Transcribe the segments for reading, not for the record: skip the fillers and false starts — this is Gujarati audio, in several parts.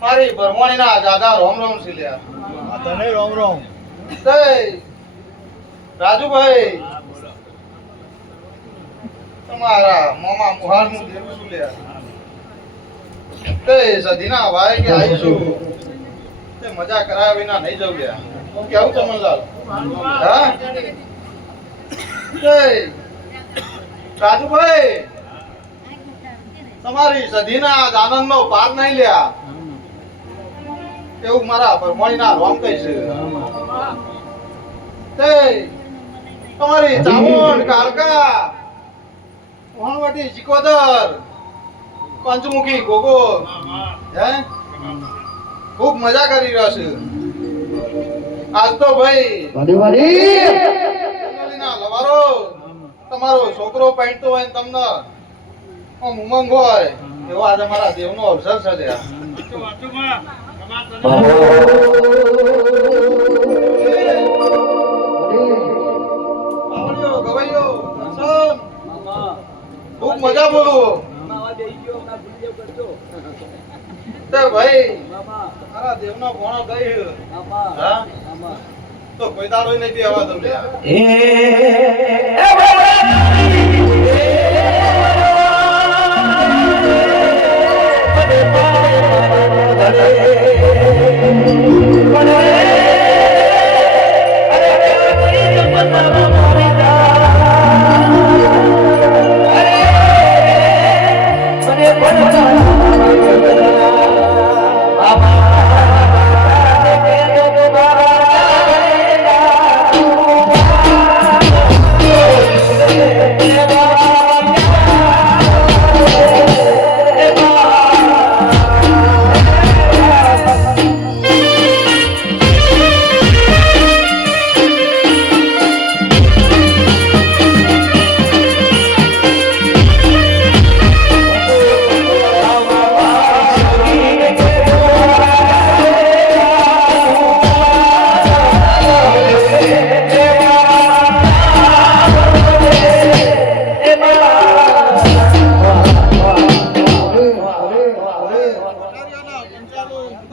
મારી ભરવાણી ના દાદા રોમ રોમ છે લ્યા. તને રોમ રોમ. રાજુભાઈ તમારા મામા મુહાર નું દેવું છું લ્યા. તે સદીના ભાઈ કે આવીશું તે મજા કરાયા વિના નહીં જવું લ્યા. કેવું ચમનલાલ? હા રાજુભાઈ તમારી સદીના આનંદ નો પાર નહીં લ્યા. એવું મારા ભરવાણી ના રોમ કહે છે. તે તમારી ચામુંડ કાળકા વણવટી ચિકોદર પંચમુખી ગોગો હે ખૂબ મજા કરી રહ્યો છે. આજ તો ભાઈ લવારો તમારો છોકરો પહેરતો હોય તમને ઉમંગ હોય એવો આજે મારા દેવનો અવસર છે. ખૂબ મજા બોલું ભાઈ મારા દેવનો ભણો ગઈ તો કોઈ દાડો નહીં બી આવા તમને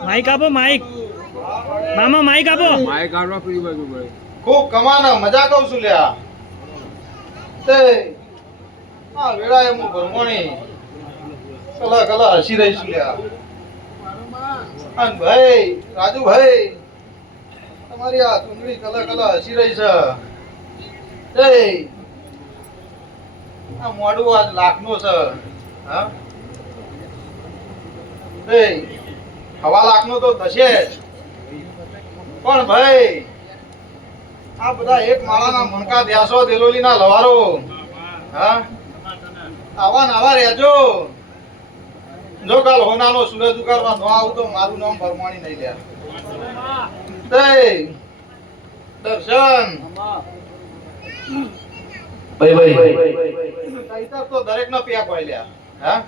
માઈક આપો માઈક મામા માઈક આપો માઈક આડવા પીડી બાજુ પડે ખૂબ કમાનો મજા કહું છું લ્યા તે આ વેળાએ હું ભરમોણી કલા કલા હસી રહી છું લ્યા. અને ભાઈ રાજુભાઈ તમારી આ ચૂંટણી કલા કલા હસી રહી છે. તે આ મોઢું આજ લાખનો છે. હા તે 1.5 લાખનો તો થશે જ. પણ ભાઈ આ બધા એક માળાના મણકા ધ્યાસો દેલોલીના લવારો. હા આવા નાવા રહેજો. જો કાલ હોનાનો સૂરજ ઉગાડવા ન આવું તો મારું નામ ભરમાણી નહીં લ્યા. તે દર્શન ભાઈ તો દરેક નો પ્યાક હોય લ્યા. હા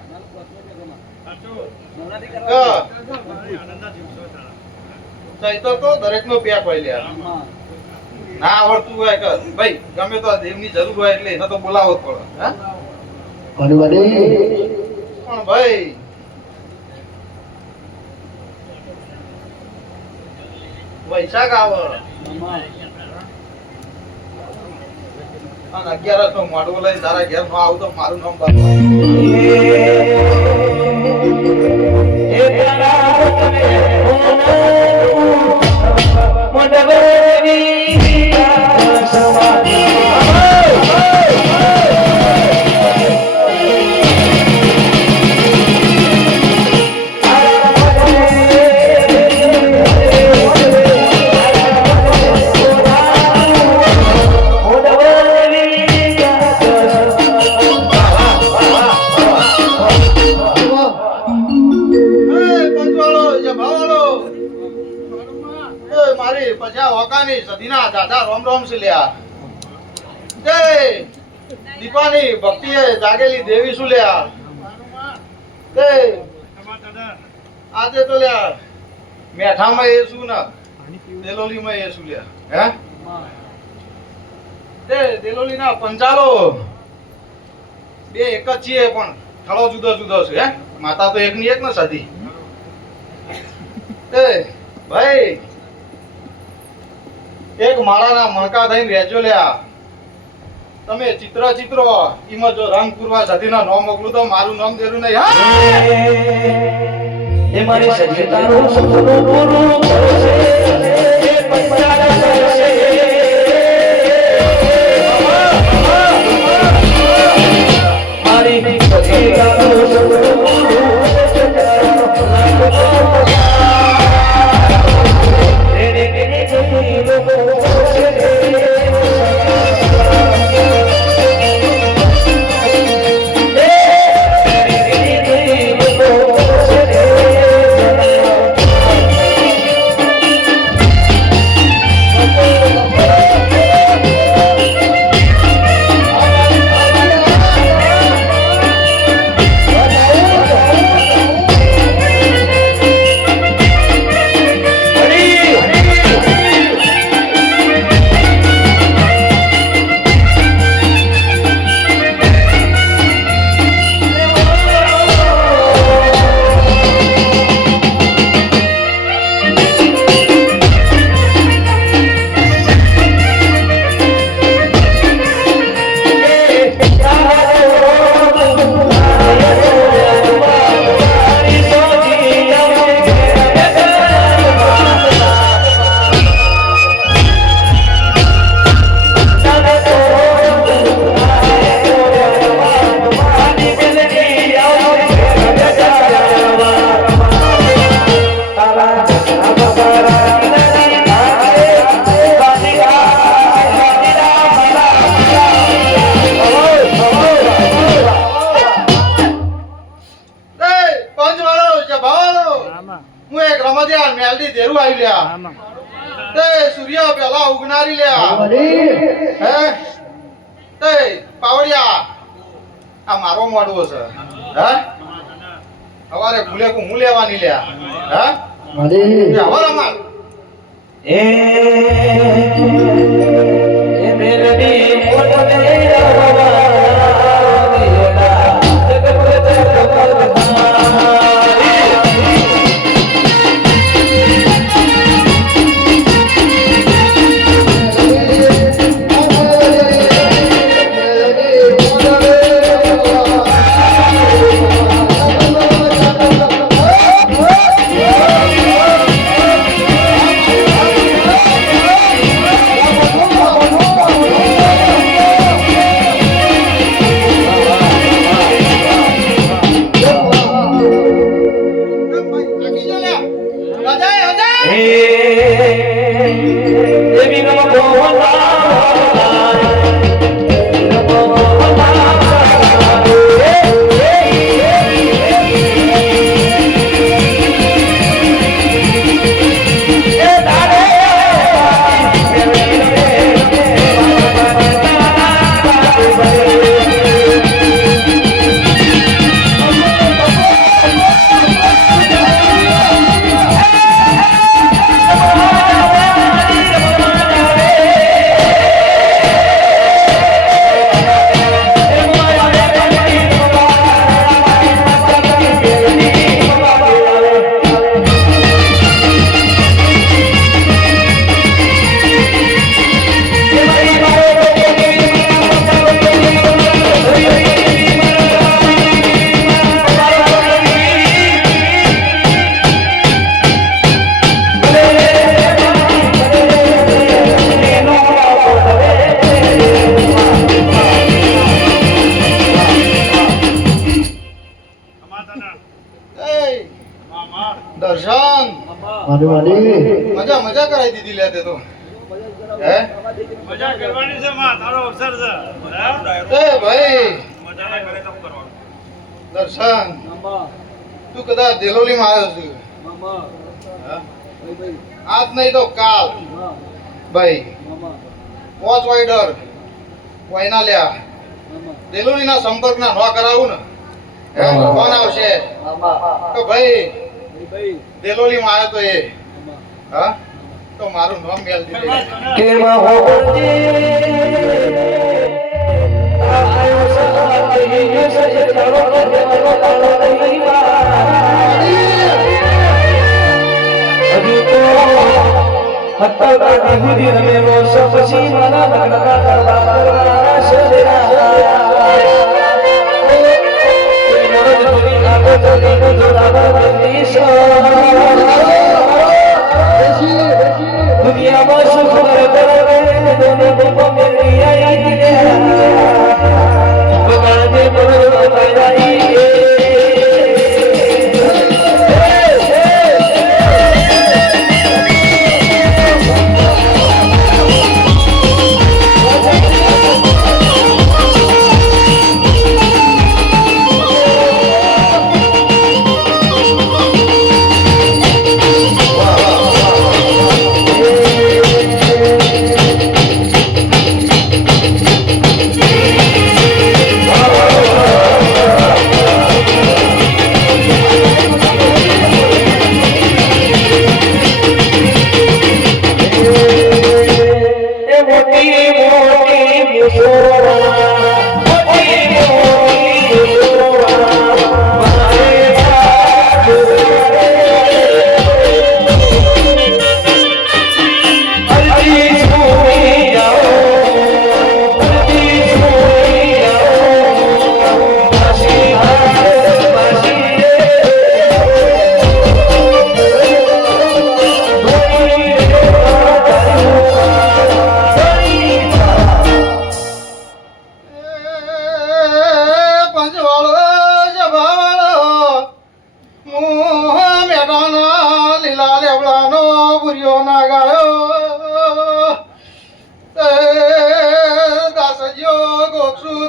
ચૈતર તો દરેક નો પ્યાક હોય લ્યા. ના આવડતું હોય કે ભાઈ ગમે તો દેવની જરૂર હોય એટલે એને તો બોલાવવો જ પડે. હા પણ ભાઈ વૈશાખ આવે અને 11 નો મોઢું લઈને તારા ઘેર નો આવું તો મારું નામ મારી પછા હોકાની સદીના દાદા રોમ રોમ છે લ્યા. જય દીપાની ભક્તિએ જાગેલી દેવી શું લ્યા. જય આજે તો લ્યા મેઠામાં એ શું ના દેલોલીમાં એ શું લ્યા. હે તે દેલોલીના પંચાલો બે એક જ છીએ પણ થળો જુદો જુદો છે. હે માતા તો એકની એક ન સદી. તે ભાઈ એક માળાના મણકા થઈને રહેજો લ્યા. તમે ચિત્રો ઈમાં જો રંગ પૂરવા સદીનો નામ મોકલું તો મારું નામ દેરું નહીં. હા એ મારી સજ્જતાનું સપનું પૂરું કરશે એ પંચાળા કરશે. મારી સજ્જતાનું સપનું પૂરું સૂર્ય પેલા ઉગનારી લ્યા. હે તે પાવડિયા આ મારો મોડવો છે. હે હવારે ભૂલે હું લેવાની લ્યા. હે હવારે માર એ મેરડી મોટે મજા મજા કરાવી દીધી લે તે તો હે મજા કરવાની છે માં તારો અવસર છે એ ભાઈ મજા ના કરે તો કરવાનું દર્શન તું કદાચ દેલોલી માં આવ્યો છું હા? આજ નહીં તો કાલ ભાઈ પોચ વાઇડર કોઈના લ્યા દેલોલી ના સંપર્ક ના ન કરાવું ને હે કોણ આવશે તો ભાઈ દેલોલી માં આવ્યો તો એ હા તો મારું નામ મેલ દીધું કે મહોબતે આયો સહા કહી સજે તારો દેવાનો તારો નહીં હજુ તો હત્તા ગાડી હુદી રમેલો સપસી મારા લગ્નના કરવા કરવાના શેરા દુનિયામાં સુખ કરે દોને બપો મેરી આઈ દે બગાડે બરો બગાઈ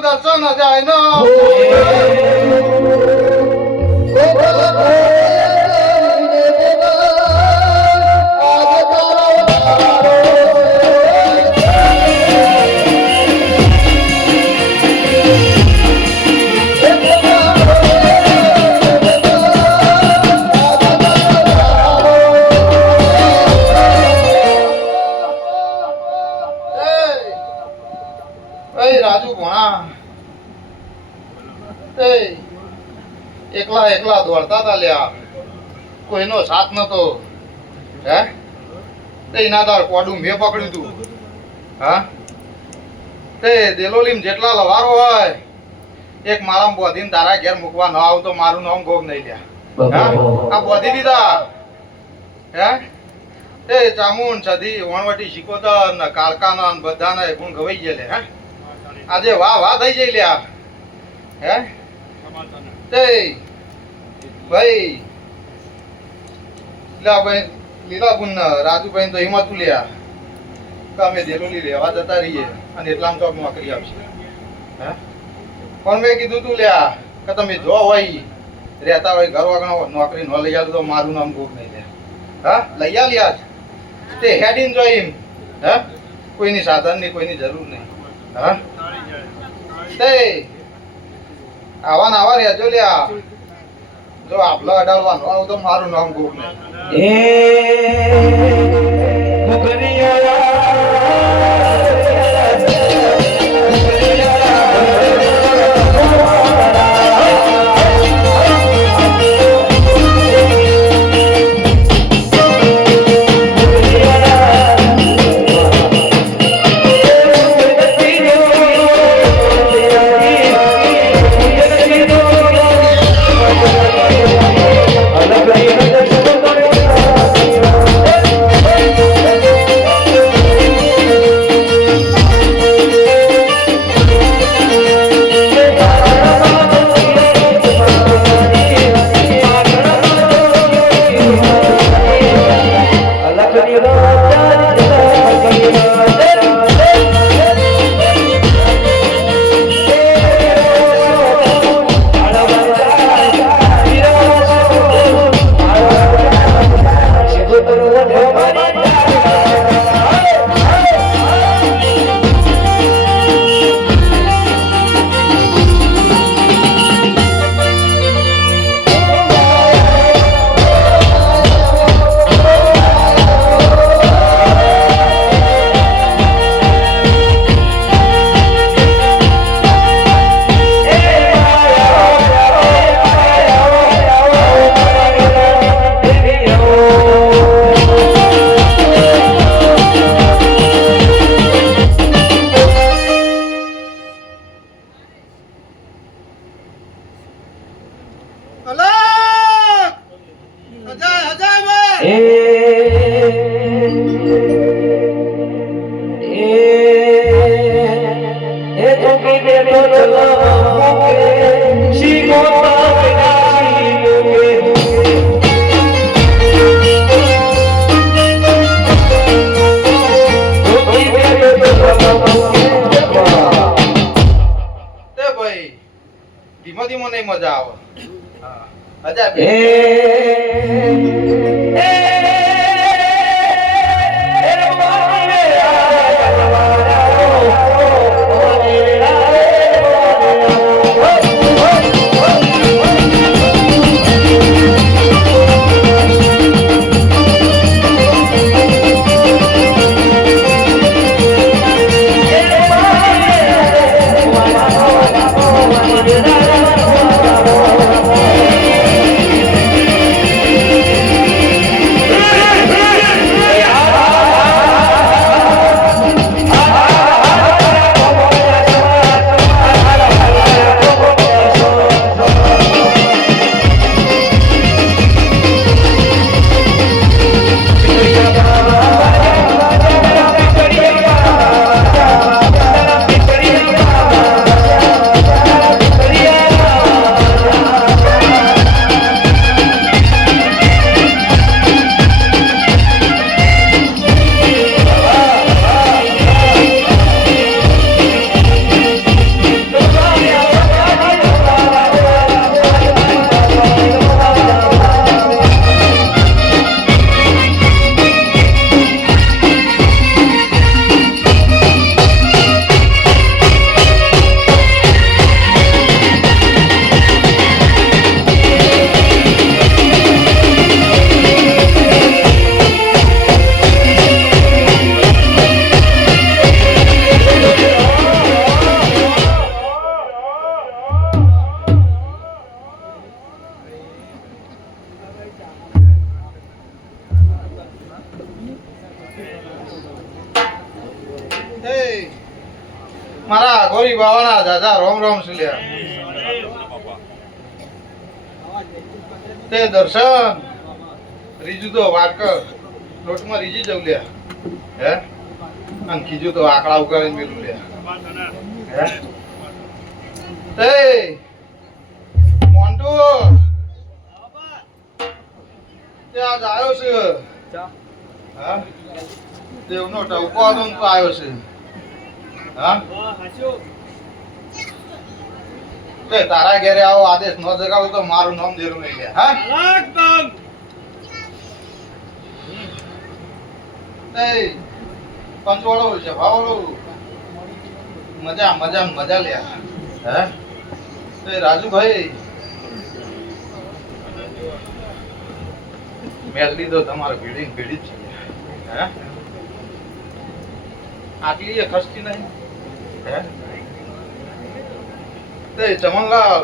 દર્શન જાય ના રાજુ ભણા એકલા એકલા દોડતા હતા લ્યા કોઈનો સાથ નતો હે તે ઇનાદાર કોડું મેં પકડ્યું તું હા તે દેલોલીમ જેટલા લવારો હોય એક માળામાં બોધીને તારા ઘેર મૂકવા ન આવું તો મારું નામ ગોગ નહીં લ્યા હા આ બોધી દીધા હે તે ચામુંડ સધી વણવટી શીખોતર ને કાળકાના ને બધાને ગુણ ગવાઈ ગયેલે હે આજે વાહ વાહ થઈ જઈ લ્યા હે તે ભાઈ લીલાબુન રાજુભાઈ તો હિંમત લ્યા કે અમે દેલોલી લેવા જતા રહીએ અને એટલામાં ચોક નોકરી આવશે હે પણ મેં કીધું તું લ્યા કે તમે જો હોય રહેતા હોય ઘર વગર નોકરી ન લઈ આવું તો મારું નામ ગોગ નહીં લે હા લઈ આલ્યા તે હેડીન જોઈમ હે કોઈની સાધનની કોઈની જરૂર નહીં હા તે આવા ને આવા રહેજો લ્યા જો આપલો અડાડવાનો આવું તો મારું નામ ગોગ નહીં એ મુકરિયા મૂકી દે તો મૂકે શીખોતા વિનાશી મૂકે મૂકી દે તો મૂકે તે ભાઈ ધીમો ધીમો નહીં મજા આવે હા અજા બે મારા ગોરી બાવાના દાદા રોમ રોમ સુલ્યા તે દર્શન રીજુ તો વાટકર લોટમાં રીજી જવું લ્યા હે અને ખીજું તો આકડા ઉગાડીને મેલું લ્યા હે તે મોન્ટુ તે આજ આવ્યો છે હા દેવનો ટવકો હતો ને તો આવ્યો છે હા તે તારા ઘરે આવો આદેશ ન જગાવું તો મારું નામ દેરું નહીં લે હા એ પંચવાળો છે ભાવળો મજા મજા મજા લે હે તે રાજુભાઈ મેલડી તો તમારે ભીડી ભીડી જ છે હે આટલી એ ખસતી નહીં હે તે ચમનલાલ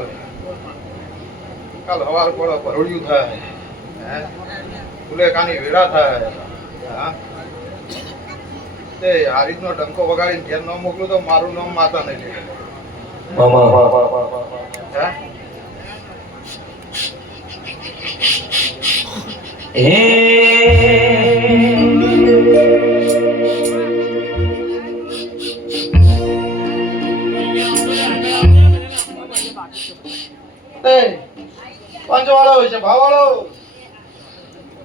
કાલ હવાર પડે ભરોડિયું થાય હે ફુલેકાની વેળા થાય હા તે આ રીતનો ટંકો વગાડીને ઘેર ન મોકલું તો મારું નામ માતા નહીં લે પંચવાળો હોય છે ભાવાળો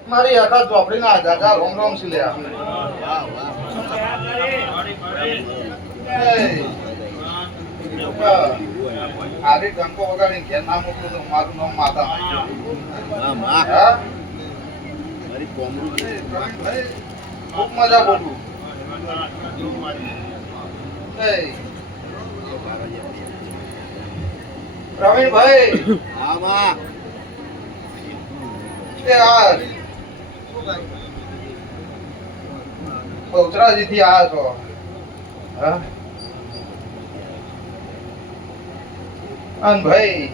મારી આખા ચોપડી ના દાદા રોમ રોમ સી લે આરી ટંકો વગાડીને ઘેર ના મોકલું તો મારું નામ માતા ખૂબ મજા બોલું પ્રવીણભાઈ બહુચરાજી થી આવ્યા છો અન ભાઈ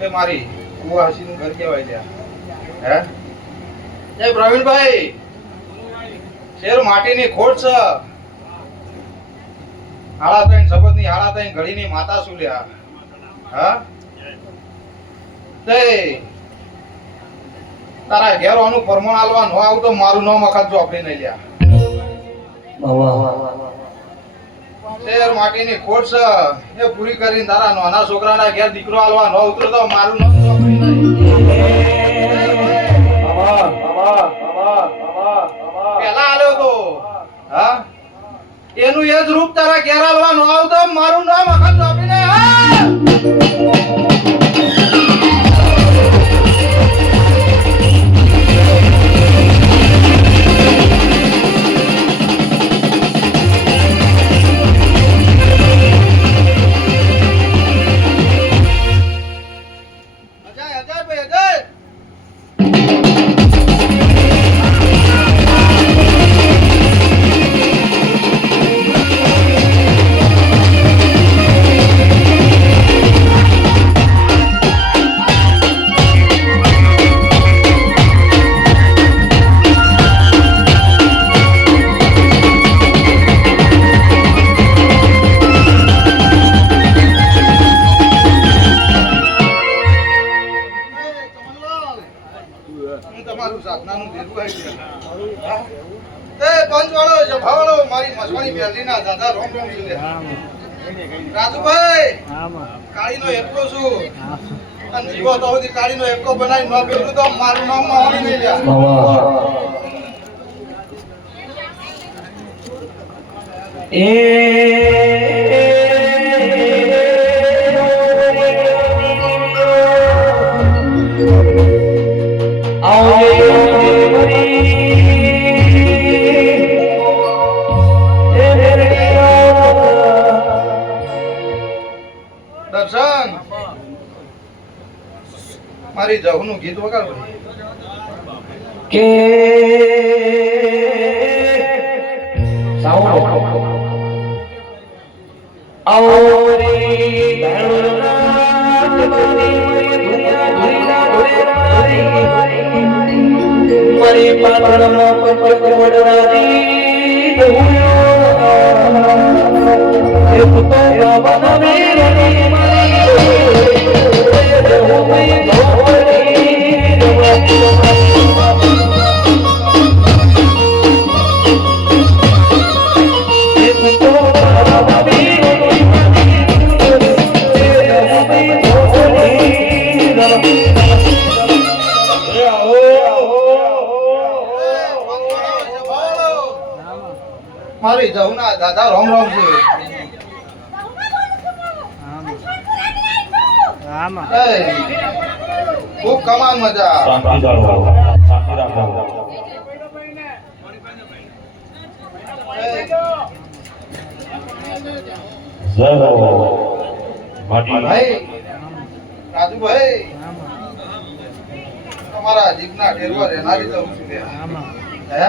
એ મારી કુવાસી નું ઘર કેવાય ત્યાં હે એ પ્રવીણભાઈ શેર માટીની ખોટ છે હાડા તઈ શપથ ની હાડા તઈ ઘડી ની માતા શું લ્યા હા તે તારા ઘેરોનું ફરમાન આલવા ન આવું તો મારું નામ અખત જો આપણે નહીં લ્યા શેર માટીની ખોટ છે એ પૂરી કરીને તારા નાના છોકરાના ઘેર દીકરો આલવા ન ઉતરો તો મારું નામ ચોપડી નહીં. પેલા આલ્યો તો હા એનું એ જ રૂપ તારા ઘેર આલવા ન આવતો મારું નામ અખંડ ચોપડી નહીં. હા તમારું સાધનાનું દેવું આવી ગયા. એ પંચવાળો જભાવાળો મારી મસવાણી બેલડીના દાદા રોમ રોમ છે. રાજુભાઈ કાળીનો એકલો છું અને જીવો તો સુધી કાળીનો એકલો બનાવી ન બેઠું તો મારું નામ માવણી નહીં લ્યા. દર્શન મારી જહુનું ગીત વગાડો. કે મારી પાત્રમાં પંચકવડરાની એ પુતો બનાવે રણી મારી મારી જહુના દાદા રોમ રોમ છે. ખૂબ કમાન મજા. ભાઈ રાજુભાઈ તમારા જીગના ઢેરવા રહેનારી જવું છું લ્યા. હે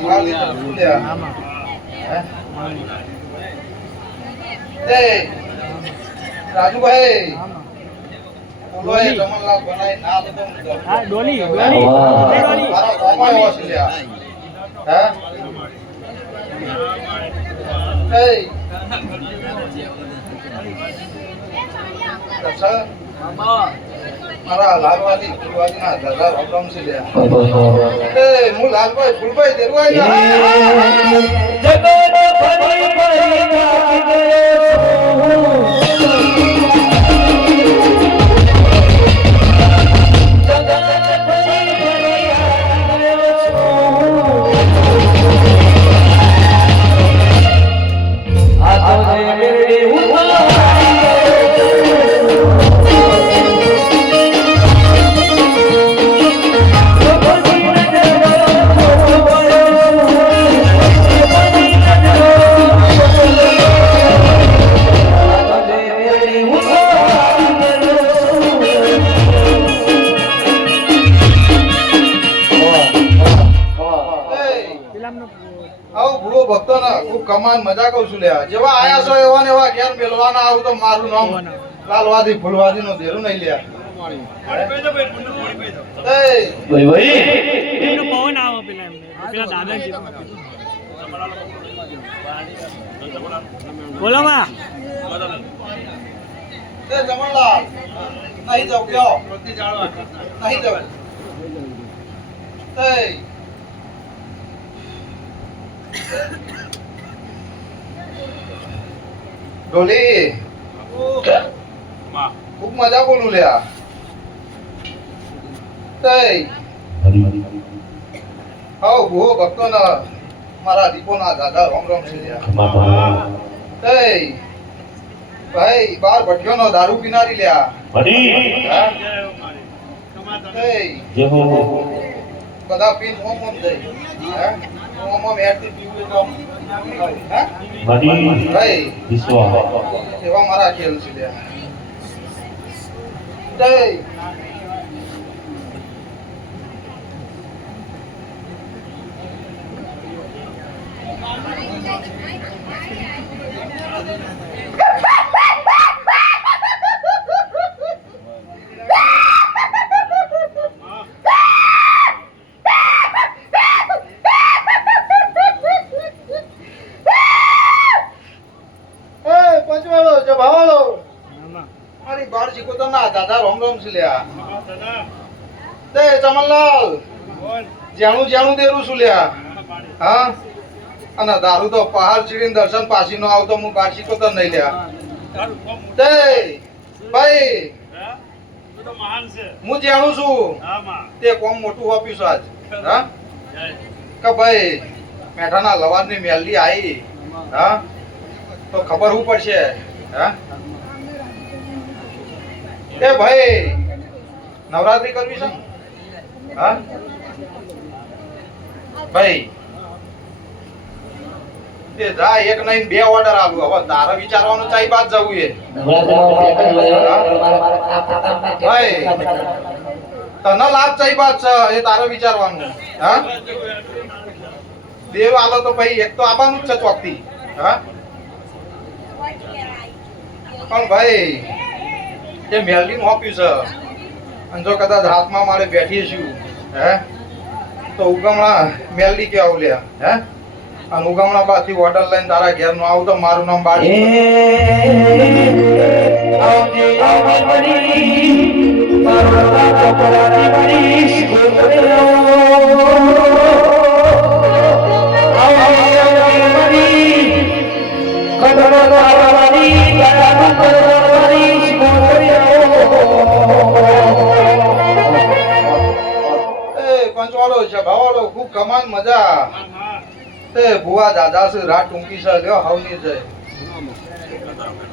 મોહાલી જવું છું લ્યા. હે રાજુભાઈ બોલોય જમણલાલ બનાઈ ના બધો હા ડોલી મારો કોમાય હોસ લ્યા. હે દર્શન મારા લાલવાદી ફૂલવાદીના દાદા રોમ રોમ છે લ્યા. એ હું લાલભાઈ ફૂલભાઈ દેરવાઈ ના જગત ફરી ફરી થાકી કમાન મજા કહું છું લ્યા. જેવા આયા છો એવા ને એવા ઘેર મેલવાના આવું તો મારું નામ લાલવાદી ફૂલવાદી નો દેરું નહીં લ્યા. પવન આવે પેલા દાદાજી બોલો માં જમણલાલ નહીં જાવ ગયો નહીં જાવ. ઢોલી માં ખૂબ મજા બોલું લ્યા તઈ હાઉ ભૂવો ભક્તો ના મારા દીપો ના દાદા રામ રામ છે લ્યા તઈ ભાઈ બાર ભટ્યો નો દારૂ પીનારી લ્યા હા? જય હો મારી કમા તમે તઈ બધા પીન ઓમ ઓમ જઈ હા? ઓમ ઓમ હેડથી પીવું તો હા? ભાઈ એવા મારા ખેલ છે લ્યા તઈ એ પંચવાળો જભાવાળો મારી બાર શીખો ના દાદા રામ રામ છે લ્યા દાદા તે ચમનલાલ બોલ જાણું જાણું દેરું છું લ્યા હા અને દારૂ તો પહાડ ચીડીને દર્શન પાછી નો આવતો હું બાર શીખો તો નહીં લ્યા તારું કોમ મોટું તે ભાઈ હે તું તો મહાન છે હું જાણું છું હા માં તે કોમ મોટું આપ્યું છે આજ હા જય કે ભાઈ મેઠાના લવારની મેલડી આવી હા તો ખબર શું પડશે હા એ ભાઈ નવરાત્રી કરવી છે હા ભાઈ તે જા એક નહીં બે ઓર્ડર આલું હવે તારે વિચારવાનું ચાઈ બાદ જવું એ ભાઈ તને લાભ ચાઈ બાદ છે એ તારે વિચારવાનું હા દેવ આલો તો ભાઈ એક તો આવવાનું જ છે ચોકથી હા પણ ભાઈ એ મેલડી હોપ્યું છે અને જો કદાચ હાથમાં મારે બેઠી છું હે તો ઉગમણા મેલડી કે આવું લ્યા હે અને ઉગમણા બાદથી ઓર્ડર લઈને તારા ઘેર નું આવું તો મારું નામ બાળી એ પંચવાળો છે ભાવાળો ખૂબ કમાન મજા માં માં તે ભુવા દાદા છે રાત ટૂંકી છે લ્યો હાવની જાય માં